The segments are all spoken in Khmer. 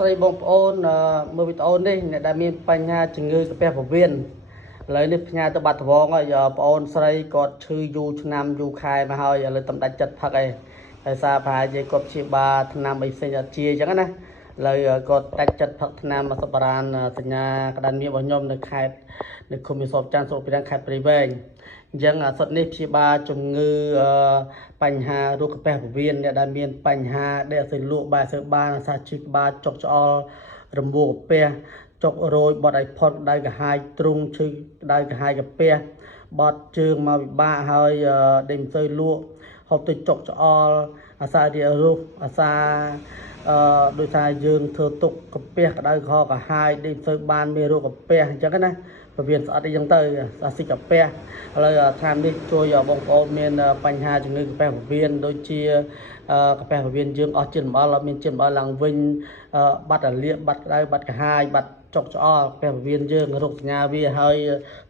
ស្រីបងប្អូនមើលវីដេអូនេះអ្នកដែលមានបញ្ហាជំងឺកាពះពោះវៀនឥឡូវនេះផ្ញើទៅបាត់ដំបងហើយបងប្អូនស្រីគាត់ឈឺយូរឆ្នាំយូរខែមកហើយឥឡូវតំដាច់ចិត្តផឹកឯងហើយសារប្រហែលជាគាត់ព្យាបាលថ្នាំអីផ្សេងអត់ជាអញ្ចឹងណាឥឡូវគាត់ដាច់ចិត្តផឹកថ្នាំសប្បារានសញ្ញាក្តានមាសរបស់ខ្ញុំនៅខេត្តនៅឃុំមានសពច័ន្ទស្រុកពីរាំងខេត្តព្រៃវែងអញ្ចឹងសុទ្ធនេះព្យាបាលជំងឺបញ្ហារោគកាពះពោះវៀនអ្នកដែលមានបញ្ហាដេកអត់សូវលក់បែរសូវបានអាសាឈឺក្បាលចុកច្អល់រំពោះកាពះចុករោយបត់ឲ្យផុតដៅកាហាយទ្រូងឈឺដៅកាហាយកាពះបត់ជើងមកពិបាកហើយដេកមិនសូវលក់ហូបទៅចុកច្អល់អាសារារុះអាសាដោយសារយើងធ្វើទុកកាពះក្តៅខកាហាយដេកមិនសូវបានមានរោគកាពះអញ្ចឹងណាពោះវៀនស្អិតអីចឹងទៅអាស៊ីកាពះឥឡូវឆ្នាំនេះជួយបងប្អូនមានបញ្ហាជំងឺកាពះពោះវៀនដូចជាកាពះពោះវៀនយើងអស់ជាតិអំបិលអត់មានជាតិអំបិលឡើងវិញបាត់រលាកបាត់ក្តៅបាត់កាហាយបាត់ចុកច្អល់កាពះពោះវៀនយើងរោគសញ្ញាវាហើយ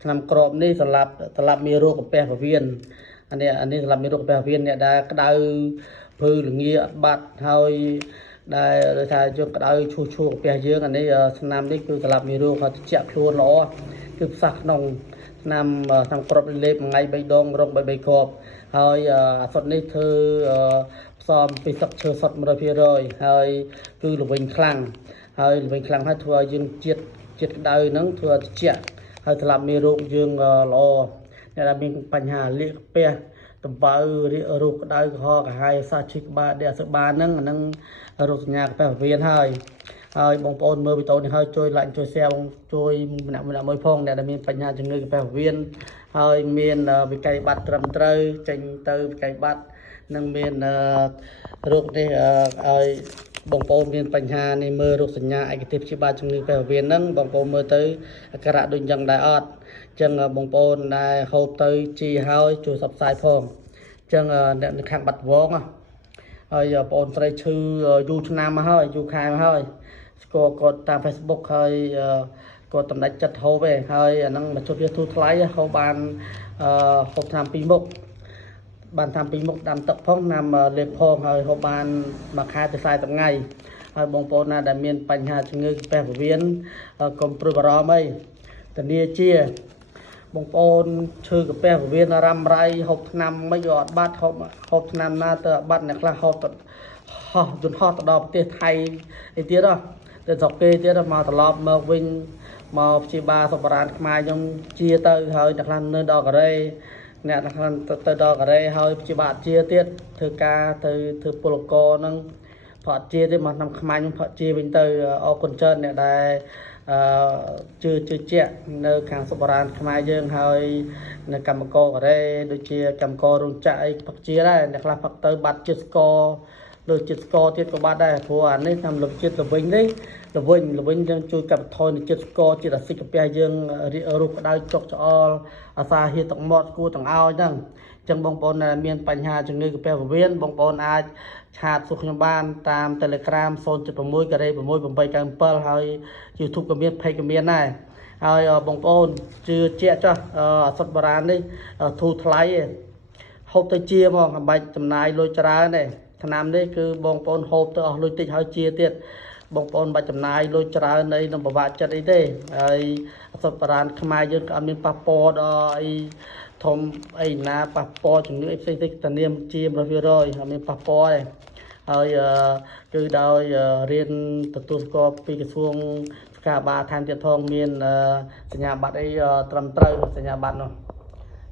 ឆ្នាំក្របនេះសម្រាប់មានរោគកាពះពោះវៀនអានេះសម្រាប់មានរោគកាពះពោះវៀនអ្នកដែលក្តៅភឺល្ងាអត់បាត់ហើយដែលដោយសារយើងក្តៅឈូសកាពះយើងអានេះឆ្នាំនេះគឺសម្រាប់មានរោគត្រជាក់ខ្លួនល្អគឺផ្សះក្នុងឆ្នាំក្របលេបមួយថ្ងៃ3ដងរង3គ្រាប់ហើយអាសុទ្ធនេះធ្វើផ្សំពីទឹកឈើសុទ្ធ 100% ហើយគឺល្វីងខ្លាំងហើយល្វីងខ្លាំងហើយធ្វើឲ្យយើងជាតិក្តៅហ្នឹងធ្វើឲ្យត្រជាក់ហើយសម្រាប់មានរោគយើងល្អអ្នកដែលមានបញ្ហាលាកកាពះតំបៅរាគរូសក្តៅកុហកកាហាយសាឈឺក្បាលដេកអត់សូវបានហ្នឹងអាហ្នឹងរោគសញ្ញាកាពះពោះវៀនហើយបងប្អូនមើលវីដេអូនេះហើយជួយ like ជួយ share ជួយម្នាក់មួយផងអ្នកដែលមានបញ្ហាជំងឺកាពះពោះវៀនហើយមានវិក័យប័ត្រត្រឹមត្រូវចេញទៅវិក័យប័ត្រនឹងមានរោគនេះឲ្យបងប្អូនមានបញ្ហានេះមើលរោគសញ្ញាឯកទេសព្យាបាលជំងឺកាពះពោះវៀនហ្នឹងបងប្អូនមើលទៅអាការៈដូចយ៉ាងដែរអត់អញ្ចឹងបងប្អូនដែលហូបទៅជីហើយជួយសបផ្សាយផងអញ្ចឹងអ្នកនៅខាងបាត់ដំបងហើយបងប្អូនស្រីឈឺយូរឆ្នាំមកហើយយូរខែមកហើយស្គាល់គាត់តាម Facebook ហើយគាត់តំដាច់ចិត្តហូបឯងហើយអាហ្នឹងមកជប់វាទូថ្លៃហូបបានហូបឆ្នាំ2មុខបានតាម2មុខដាំទឹកផងណាំលេបផងហើយហូបបានមួយខែទៅ40ថ្ងៃហើយបងប្អូនណាដែលមានបញ្ហាជំងឺកាពះពោះវៀនកុំព្រួយបារម្ភអីធានាជាបងប្អូនឈឺកាពះពោះវៀនរ៉ាំរ៉ៃហូបថ្នាំមិនក៏អត់បាត់ហូបថ្នាំណាទៅអត់បាត់អ្នកខ្លះហូបទៅហោះយន្តហោះទៅដល់ប្រទេសថៃអីទៀតទៅស្រុកគេទៀតមកត្រឡប់មកវិញមកព្យាបាលសប្បារានខ្មែរខ្ញុំជាទៅហើយអ្នកខ្លះនៅដល់កូរ៉េអ្នកខ្លះទៅដល់កូរ៉េហើយព្យាបាលអត់ជាទៀតធ្វើការទៅធ្វើពលករហ្នឹងផកជាទៀតមកឆ្នាំខ្មែរខ្ញុំផកជាវិញទៅអរគុណច្រើនអ្នកដែលជឿជាក់នៅខាងសប្បារានខ្មែរយើងហើយនៅកម្មកកូរ៉េដូចជាកម្មករោងចក្រអីផកជាដែរអ្នកខ្លះផកទៅបាត់ជាតិស្ករលើជាតិស្ករទៀតក៏បាត់ដែរព្រោះអានេះតាមលំជាតិល្វិញនេះល្វិញយើងជួយកាត់បន្ថយនៅជាតិស្ករជាតិអាស៊ីតកាពះយើងរាគរូសក្តៅចុកច្អល់អាសាហៀទឹកមាត់គួរទាំងឲ្យហ្នឹងអញ្ចឹងបងប្អូនដែលមានបញ្ហាជំងឺកាពះពោះវៀនបងប្អូនអាចឆាតសួរខ្ញុំបានតាម Telegram 0.6 ការ៉េ 6897 ហើយ YouTube ក៏មាន Page ក៏មានដែរហើយបងប្អូនជឿជាក់ចុះអសុទ្ធបារាណនេះធូរថ្លៃឯងហូបទៅជាមកអំបាច់ចំណាយលុយច្រើនទេឆ្នាំនេះគឺបងប្អូនហូបទៅអស់លុយតិចហើយជាទៀតបងប្អូនបាច់ចំណាយលុយច្រើនអីនឹងពិបាកចិត្តអីទេហើយអសុទ្ធបារាណខ្មែរយើងក៏អត់មានប៉ាសពតដល់អីធំអីណាប៉ាសពតជំងឺអីផ្សេងៗតានាមជា 100% អត់មានប៉ាសពតទេហើយគឺដោយរៀនទទួលស្គាល់ពីក្រសួងសុខាភិបាលថែមទៀតផងមានសញ្ញាបត្រអីត្រឹមត្រូវសញ្ញាបត្រនោះ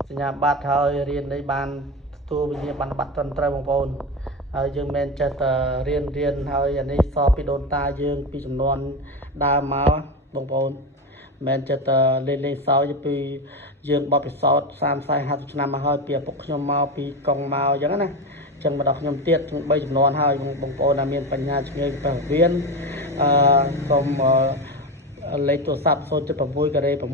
សញ្ញាបត្រហើយរៀនអីបានទទួលវិញ្ញាបនបត្រត្រឹមត្រូវបងប្អូនហើយយើងមិនចេះតែរៀនហើយអានេះសពីដូនតាយើងពីចំនួនដើមមកបងប្អូនមិនចេះតែលេងសើចពីយើងបបពិសោធន៍30 40ឆ្នាំមកហើយពីឪពុកខ្ញុំមកពីកងមកអញ្ចឹងណាចឹងមកដល់ខ្ញុំទៀត3ចំនួនហើយបងប្អូនដែលមានបញ្ហាជំងឺកាពះពោះវៀនសូមលេខទូរស័ព្ទ 0.6 ការ៉េ 6897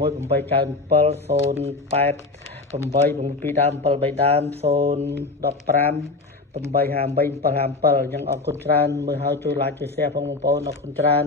082 ដើម 73 ដើម 015 858 757អញ្ចឹងអរគុណច្រើនមើលហើយជួយ like ជួយ share ផងបងប្អូនអរគុណច្រើន